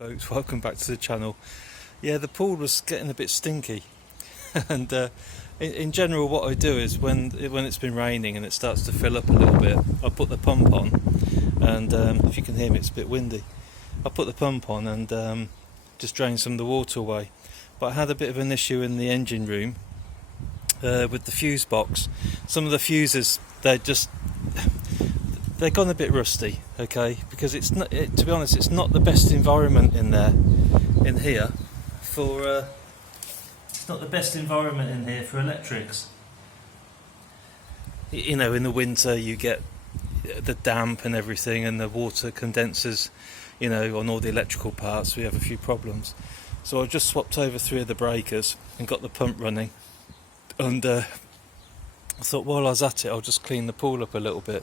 Folks, welcome back to the channel. Yeah, the pool was getting a bit stinky and in general what I do is when it's been raining and it starts to fill up a little bit, I put the pump on and if you can hear me, it's a bit windy. I put the pump on and just drain some of the water away, but I had a bit of an issue in the engine room with the fuse box. Some of the fuses, they've gone a bit rusty, okay, because it's not, to be honest, it's not the best environment in here for it's not the best environment in here for electrics. You know, in the winter you get the damp and everything, and the water condenses, you know, on all the electrical parts. We have a few problems, so I just swapped over 3 of the breakers and got the pump running, and I thought while I was at it I'll just clean the pool up a little bit.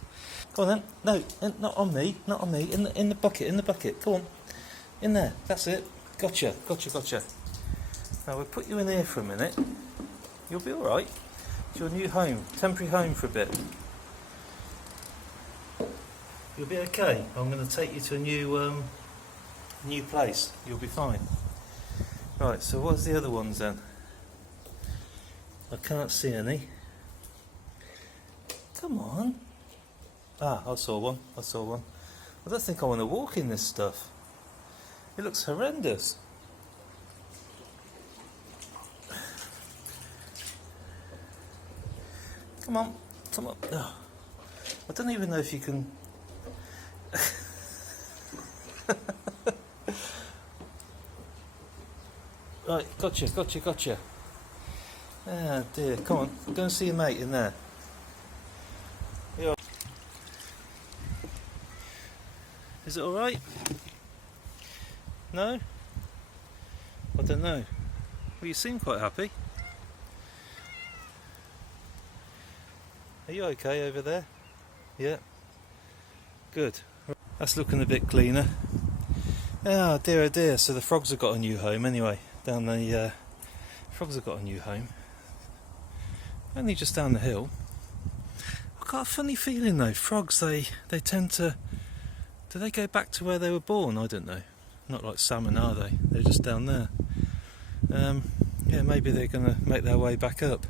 Go on then. No, not on me. In the bucket. Go on. In there. That's it. Gotcha. Now we'll put you in here for a minute. You'll be alright. It's your new home. Temporary home for a bit. You'll be okay. I'm going to take you to a new place. You'll be fine. Right, so what's the other ones then? I can't see any. Come on. Ah, I saw one. I don't think I want to walk in this stuff. It looks horrendous. Come on. Oh, I don't even know if you can... Right, gotcha. Ah dear, come on, go and see your mate in there. Yeah. Is it alright? No? I don't know. Well, you seem quite happy. Are you okay over there? Yeah. Good. That's looking a bit cleaner. Oh dear. So the frogs have got a new home anyway. Frogs have got a new home. Only just down the hill. I've got a funny feeling though, frogs, they tend to... Do they go back to where they were born? I don't know. Not like salmon, are they? They're just down there. Yeah, maybe they're going to make their way back up.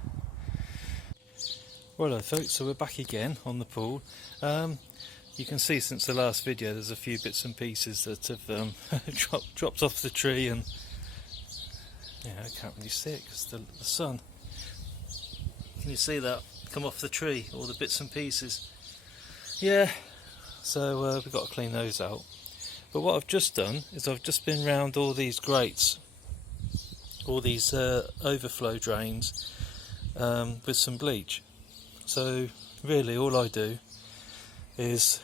Righto folks, so we're back again on the pool. You can see since the last video there's a few bits and pieces that have dropped off the tree, and yeah, I can't really see it because the sun. Can you see that come off the tree, all the bits and pieces? Yeah, so we've got to clean those out. But what I've just done is I've just been round all these grates, all these overflow drains with some bleach. So really all I do is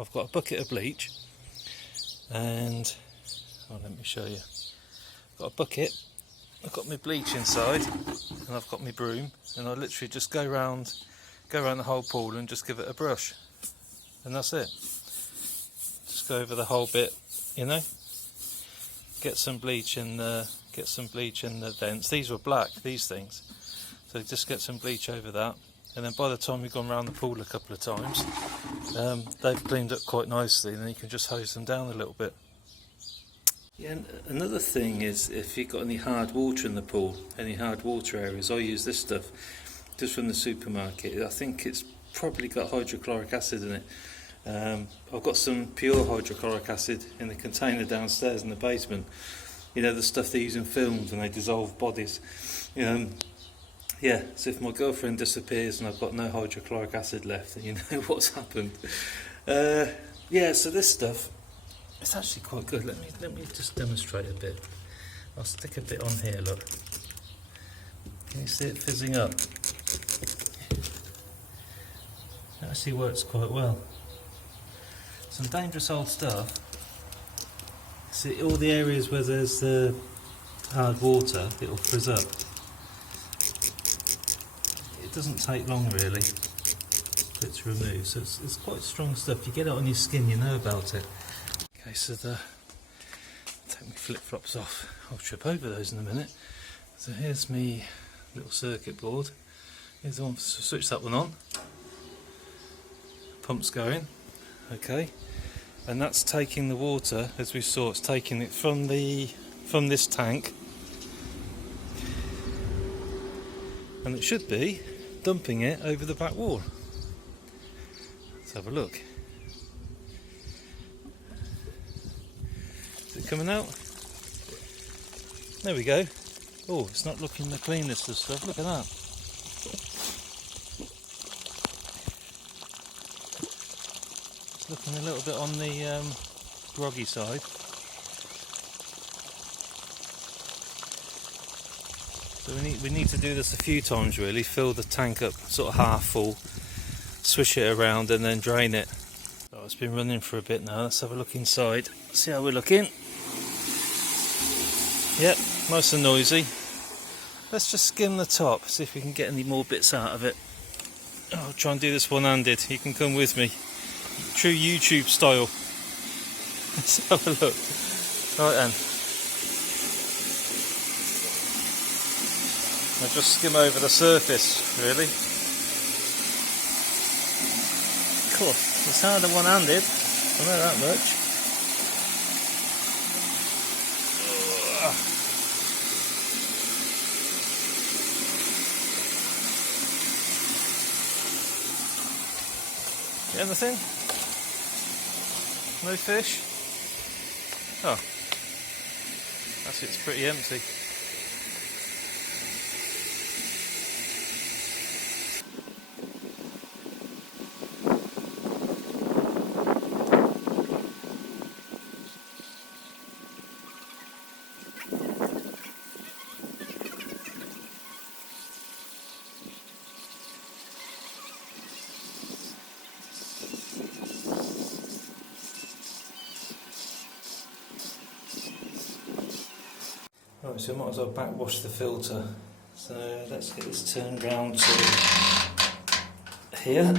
I've got a bucket of bleach and let me show you. I've got a bucket, I've got my bleach inside, and I've got my broom, and I literally just go around the whole pool and just give it a brush, and that's it. Just go over the whole bit, you know. Get some bleach in the vents. These were black, these things. So just get some bleach over that, and then by the time you've gone around the pool a couple of times, they've cleaned up quite nicely, and then you can just hose them down a little bit. Yeah, and another thing is if you've got any hard water in the pool, any hard water areas, I use this stuff just from the supermarket. I think it's probably got hydrochloric acid in it. I've got some pure hydrochloric acid in the container downstairs in the basement. You know, the stuff they use in films when they dissolve bodies. Yeah, so if my girlfriend disappears and I've got no hydrochloric acid left, then you know what's happened. Yeah, so this stuff, it's actually quite good. Let me just demonstrate a bit. I'll stick a bit on here, look. Can you see it fizzing up? It actually works quite well. Some dangerous old stuff. See, all the areas where there's hard water, it'll frizz up. It doesn't take long really for it to remove, so it's quite strong stuff. You get it on your skin, you know about it. Okay, so take my flip-flops off. I'll trip over those in a minute. So here's my little circuit board. Here's the one, switch that one on. Pump's going. Okay. and that's taking the water, as we saw, it's taking it from this tank, and it should be dumping it over the back wall. Let's have a look. Is it coming out? There we go. Oh, it's not looking the cleanest of stuff. Look at that. It's looking a little bit on the groggy side. So we need to do this a few times really. Fill the tank up sort of half full, swish it around and then drain it. Oh, it's been running for a bit now. Let's have a look inside. See how we're looking. Yep, nice and noisy. Let's just skim the top, see if we can get any more bits out of it. Oh, I'll try and do this one-handed. You can come with me. True YouTube style. Let's have a look. Right then. I'll just skim over the surface, really. Cool. It's harder one-handed. I know that much. Anything? No fish? Oh, that's it's pretty empty. Right, so I might as well backwash the filter. So let's get this turned round to here,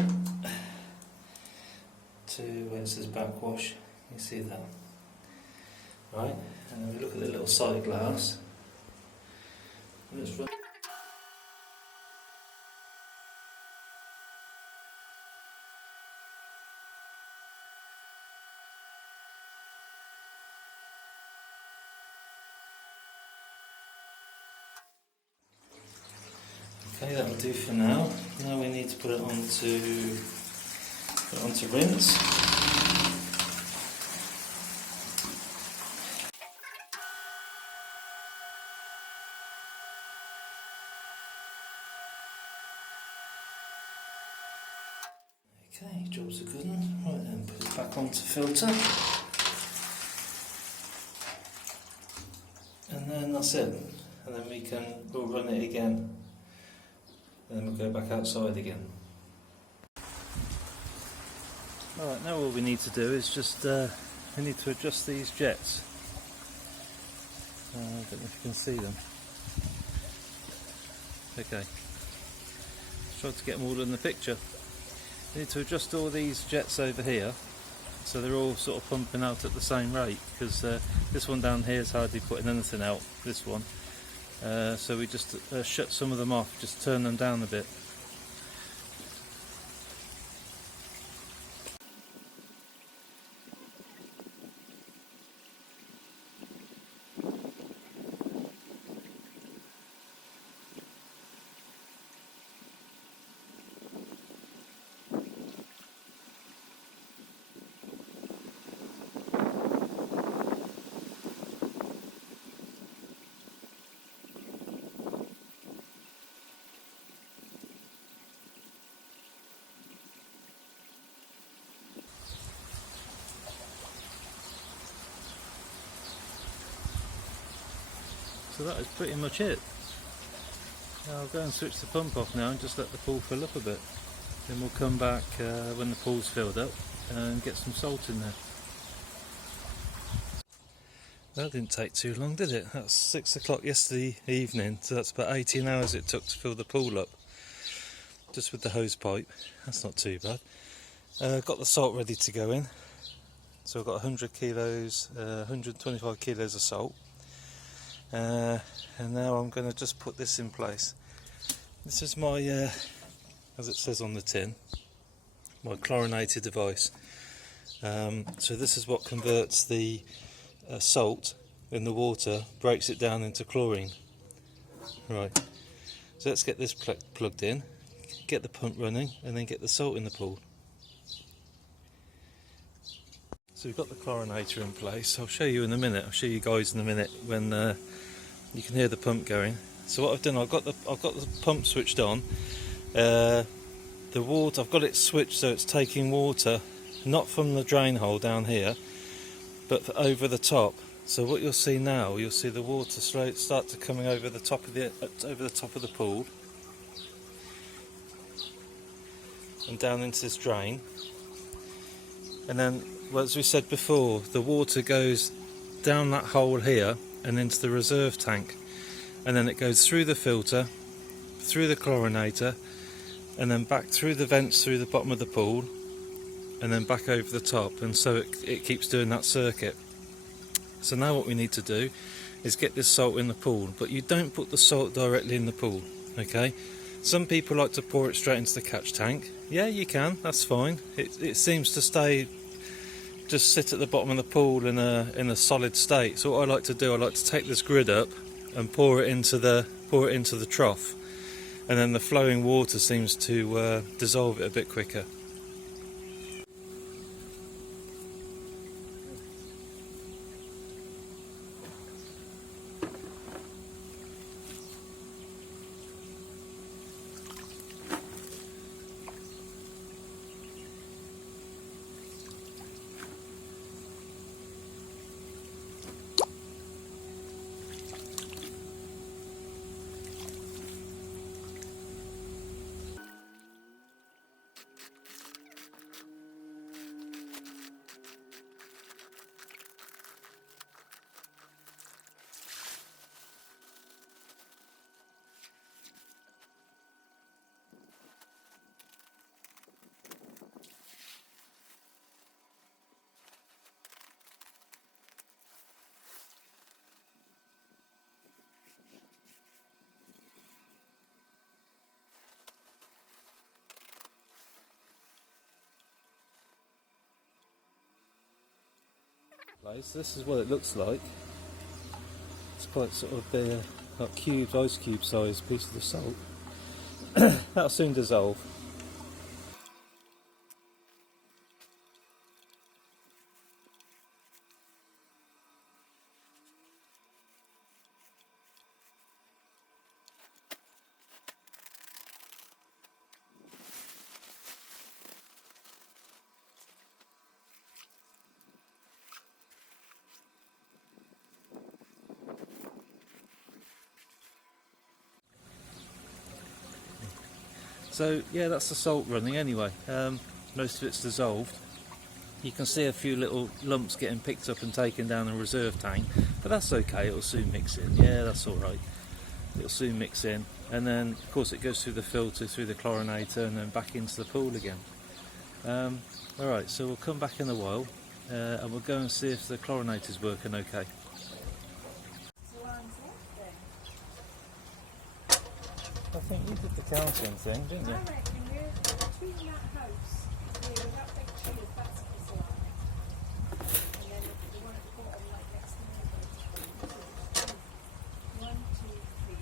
to where it says backwash. You see that? Right, and then we look at the little side glass. Let's run. Okay, that'll do for now. Now we need to put it onto rinse. Okay, job's a good one. Right then, put it back onto filter. And then that's it. And then we'll run it again. And then we'll go back outside again. Alright, now all we need to do is just we need to adjust these jets. I don't know if you can see them. Okay. Let's try to get them all in the picture. We need to adjust all these jets over here so they're all sort of pumping out at the same rate, because this one down here is hardly putting anything out, this one. So we just shut some of them off, just turn them down a bit. So that is pretty much it. Now I'll go and switch the pump off now and just let the pool fill up a bit. Then we'll come back when the pool's filled up and get some salt in there. That didn't take too long, did it? That was 6 o'clock yesterday evening, so that's about 18 hours it took to fill the pool up. Just with the hose pipe, that's not too bad. Got the salt ready to go in. So I've got 100 kilos, 125 kilos of salt. And now I'm going to just put this in place. This is my, as it says on the tin, my chlorinator device. So this is what converts the salt in the water, breaks it down into chlorine. Right, so let's get this plugged in, get the pump running, and then get the salt in the pool. So we've got the chlorinator in place. I'll show you in a minute. I'll show you guys in a minute when you can hear the pump going. So what I've done, I've got the pump switched on. The water, I've got it switched so it's taking water not from the drain hole down here, but over the top. So what you'll see now, you'll see the water start to coming over the top of the pool and down into this drain. And then, well, as we said before, the water goes down that hole here and into the reserve tank, and then it goes through the filter, through the chlorinator, and then back through the vents through the bottom of the pool, and then back over the top, and so it keeps doing that circuit. So now what we need to do is get this salt in the pool, but you don't put the salt directly in the pool, okay? Some people like to pour it straight into the catch tank. Yeah, you can, that's fine. It seems to just sit at the bottom of the pool in a solid state. So what I like to do, I like to take this grid up and pour it into the trough, and then the flowing water seems to dissolve it a bit quicker. This is what it looks like. It's quite sort of like cubes, ice cube size pieces of salt. That'll soon dissolve. So yeah, that's the salt running anyway. Most of it's dissolved. You can see a few little lumps getting picked up and taken down the reserve tank, but that's okay, it'll soon mix in. Yeah, that's alright. It'll soon mix in, and then of course it goes through the filter, through the chlorinator, and then back into the pool again. Alright, so we'll come back in a while and we'll go and see if the chlorinator's working okay. I think you did the counting thing, didn't you? I reckon we're between that house, that big tree, that's the salami. And then the one at the bottom, like next to the 1, 2, 3.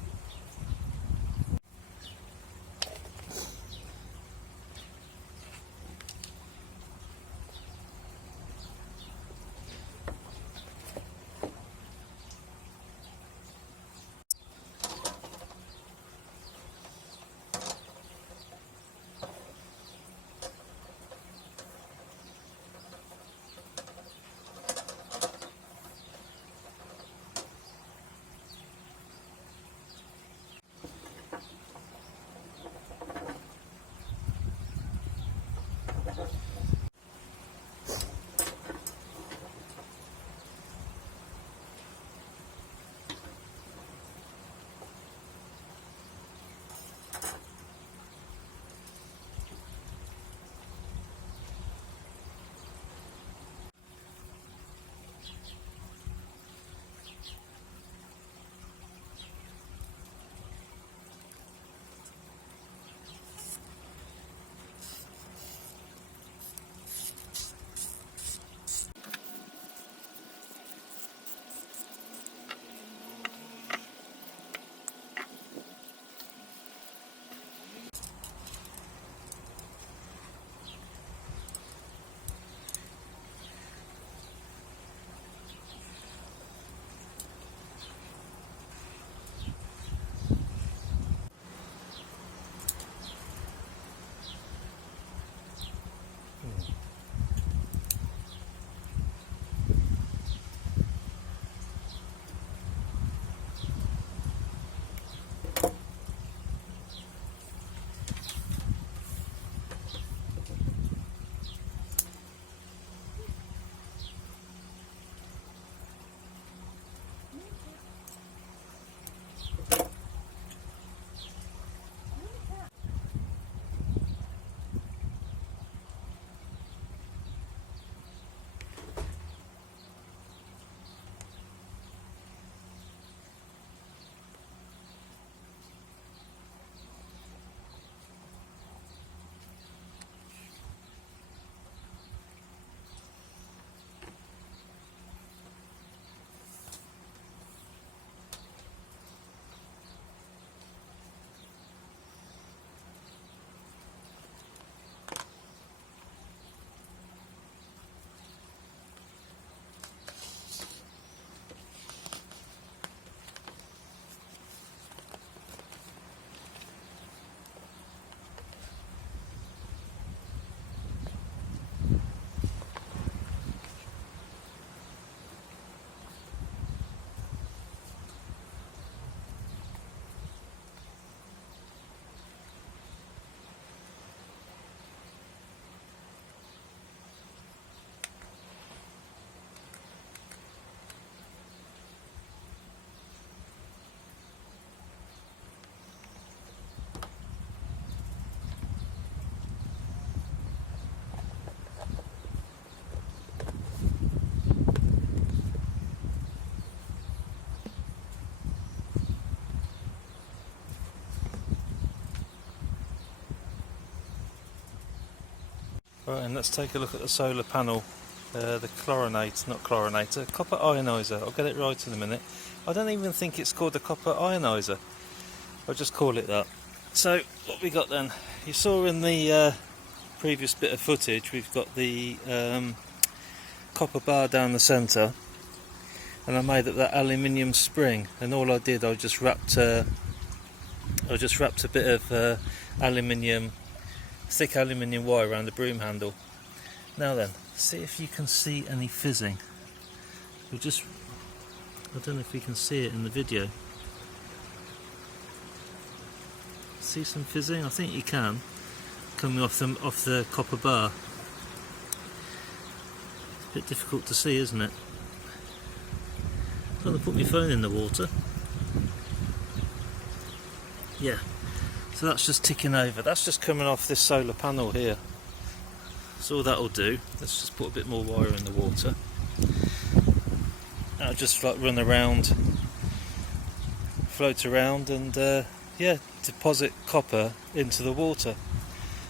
and let's take a look at the solar panel, the chlorinator, copper ionizer. I'll get it right in a minute. I don't even think it's called the copper ionizer. I'll just call it that. So what we got then? You saw in the previous bit of footage we've got the copper bar down the centre, and I made up that aluminium spring, and all I did, I just wrapped a bit of thick aluminium wire around the broom handle. Now then, see if you can see any fizzing. I don't know if you can see it in the video. See some fizzing? I think you can, coming off the copper bar. It's a bit difficult to see, isn't it? I'm going to put my phone in the water. Yeah, so that's just ticking over. That's just coming off this solar panel here. So all that'll do, let's just put a bit more wire in the water. That'll just like run around, float around, and yeah, deposit copper into the water.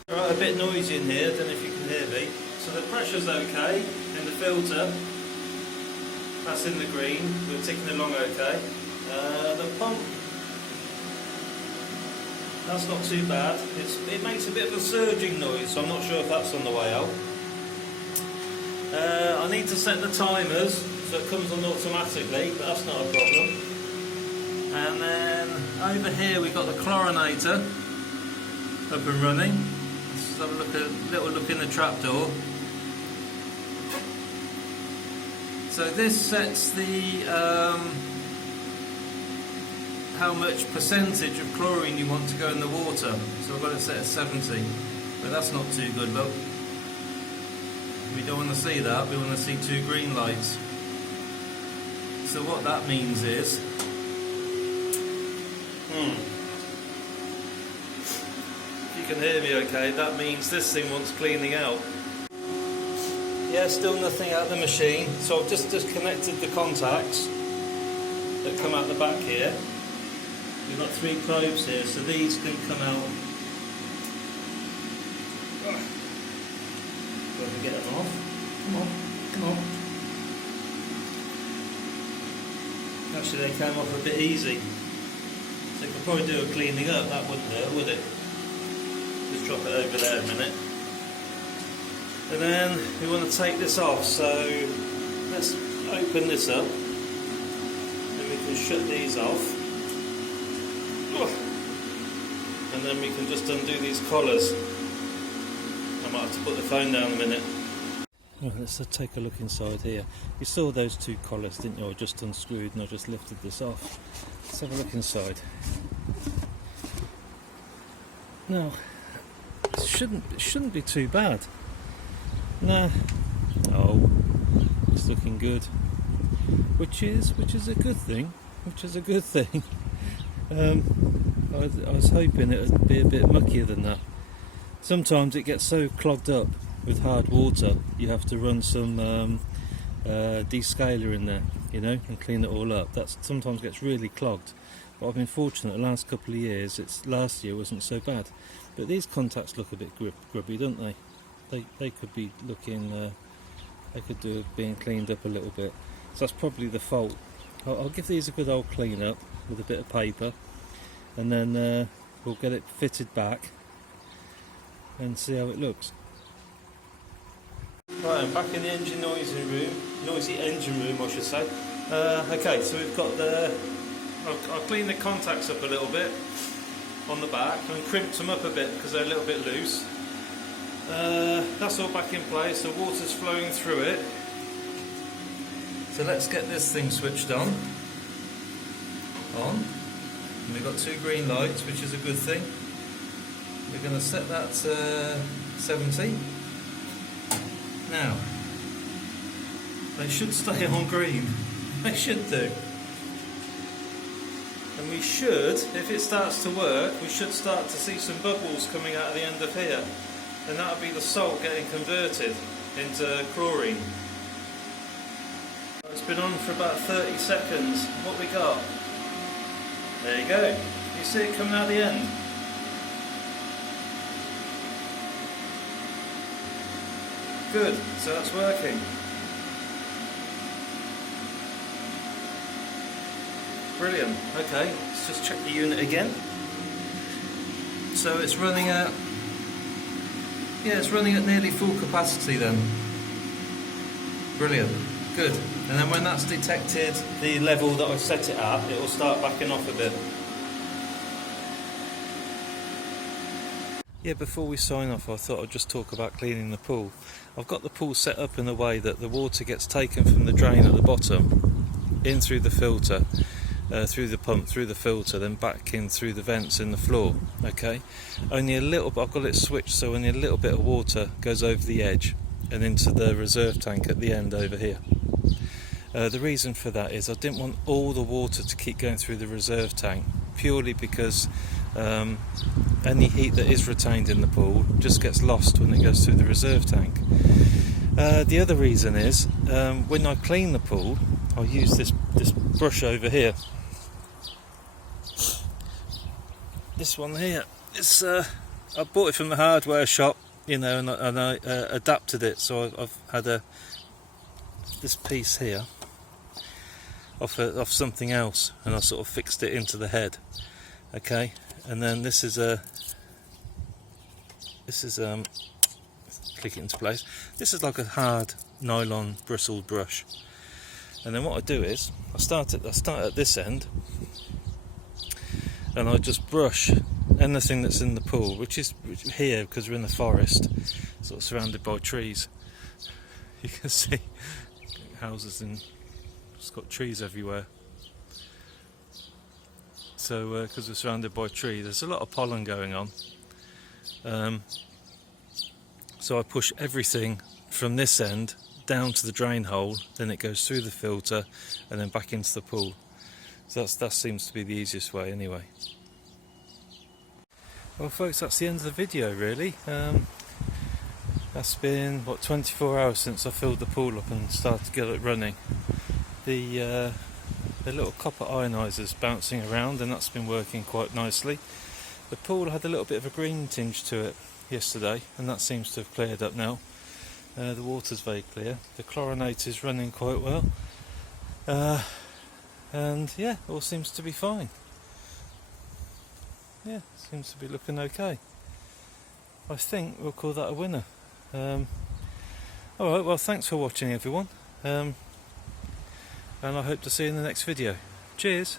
Right, a bit noisy in here, don't know if you can hear me. So the pressure's okay in the filter. That's in the green, we're ticking along okay. The pump, that's not too bad. It makes a bit of a surging noise, so I'm not sure if that's on the way out. I need to set the timers so it comes on automatically, but that's not a problem. And then over here we've got the chlorinator up and running. Let's have a little look in the trapdoor. So this sets the how much percentage of chlorine you want to go in the water. So I've got it set at 70, but that's not too good, look. We don't want to see that, we want to see 2 green lights. So what that means is, if you can hear me okay, that means this thing wants cleaning out. Yeah, still nothing out of the machine, so I've just disconnected the contacts that come out the back here. We've got 3 probes here, so these can come out. Got to get them off. Come on. Actually, they came off a bit easy. So you could probably do a cleaning up, that wouldn't hurt, would it? Just drop it over there a minute. And then we want to take this off, so let's open this up. Then we can shut these off. And then we can just undo these collars. I might have to put the phone down a minute. Right, let's take a look inside here. You saw those 2 collars, didn't you? I just unscrewed and I just lifted this off. Let's have a look inside. Now, it shouldn't be too bad. Nah. Oh, it's looking good. Which is a good thing. I was hoping it would be a bit muckier than that. Sometimes it gets so clogged up with hard water, you have to run some descaler in there, and clean it all up. That sometimes gets really clogged. But I've been fortunate the last couple of years. Last year wasn't so bad. But these contacts look a bit grubby, don't they? They could be looking. They could do with being cleaned up a little bit. So that's probably the fault. I'll give these a good old clean up with a bit of paper, and then we'll get it fitted back and see how it looks. Right, I'm back in the noisy engine room I should say. Okay, so we've got I'll clean the contacts up a little bit on the back and crimped them up a bit because they're a little bit loose. That's all back in place, the water's flowing through it. So let's get this thing switched on. And we've got 2 green lights, which is a good thing. We're going to set that to 70. Now, they should stay on green. They should do. And we should, if it starts to work, we should start to see some bubbles coming out of the end of here. And that'll be the salt getting converted into chlorine. It's been on for about 30 seconds. What we got? There you go. You see it coming out the end? Good, so that's working. Brilliant. Okay, let's just check the unit again. So it's running at, yeah, it's running at nearly full capacity then. Brilliant. Good. And then when that's detected the level that I've set it at, it will start backing off a bit. Yeah, before we sign off, I thought I'd just talk about cleaning the pool. I've got the pool set up in a way that the water gets taken from the drain at the bottom, in through the filter, through the pump, through the filter, then back in through the vents in the floor. Okay, only a little bit. I've got it switched so only a little bit of water goes over the edge and into the reserve tank at the end over here. The reason for that is I didn't want all the water to keep going through the reserve tank, purely because any heat that is retained in the pool just gets lost when it goes through the reserve tank. The other reason is when I clean the pool, I'll use this brush over here. This one here, it's I bought it from the hardware shop, you know, and I adapted it. So I've had this piece here off something else, and I sort of fixed it into the head. Okay, and then this is click it into place. This is like a hard nylon bristled brush, and then what I do is I start at this end, and I just brush anything that's in the pool, which is here because we're in the forest, sort of surrounded by trees. You can see houses and it's got trees everywhere. So because we're surrounded by trees, there's a lot of pollen going on. So I push everything from this end down to the drain hole, then it goes through the filter and then back into the pool. So that seems to be the easiest way anyway. Well folks, that's the end of the video really. That's been, what, 24 hours since I filled the pool up and started to get it running. The little copper ionizer's bouncing around and that's been working quite nicely. The pool had a little bit of a green tinge to it yesterday and that seems to have cleared up now. The water's very clear. The chlorinator is running quite well. And yeah, all seems to be fine. Yeah, seems to be looking okay. I think we'll call that a winner. Alright, well thanks for watching everyone. And I hope to see you in the next video. Cheers!